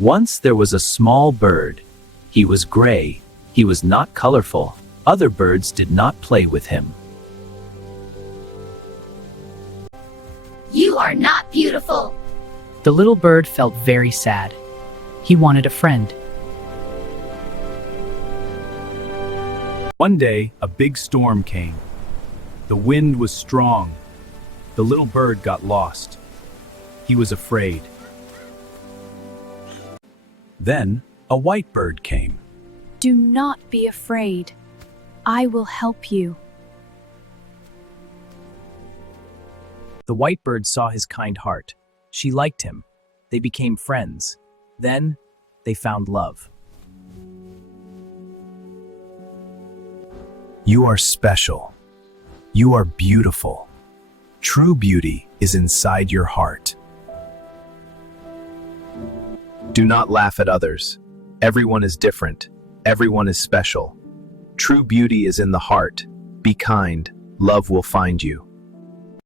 Once there was a small bird. He was gray. He was not colorful. Other birds did not play with him. You are not beautiful. The little bird felt very sad. He wanted a friend. One day, a big storm came. The wind was strong. The little bird got lost. He was afraid. Then, a white bird came. Do not be afraid. I will help you. The white bird saw his kind heart. She liked him. They became friends. Then, they found love. You are special. You are beautiful. True beauty is inside your heart. Do not laugh at others. Everyone is different. Everyone is special. True beauty is in the heart. Be kind. Love will find you.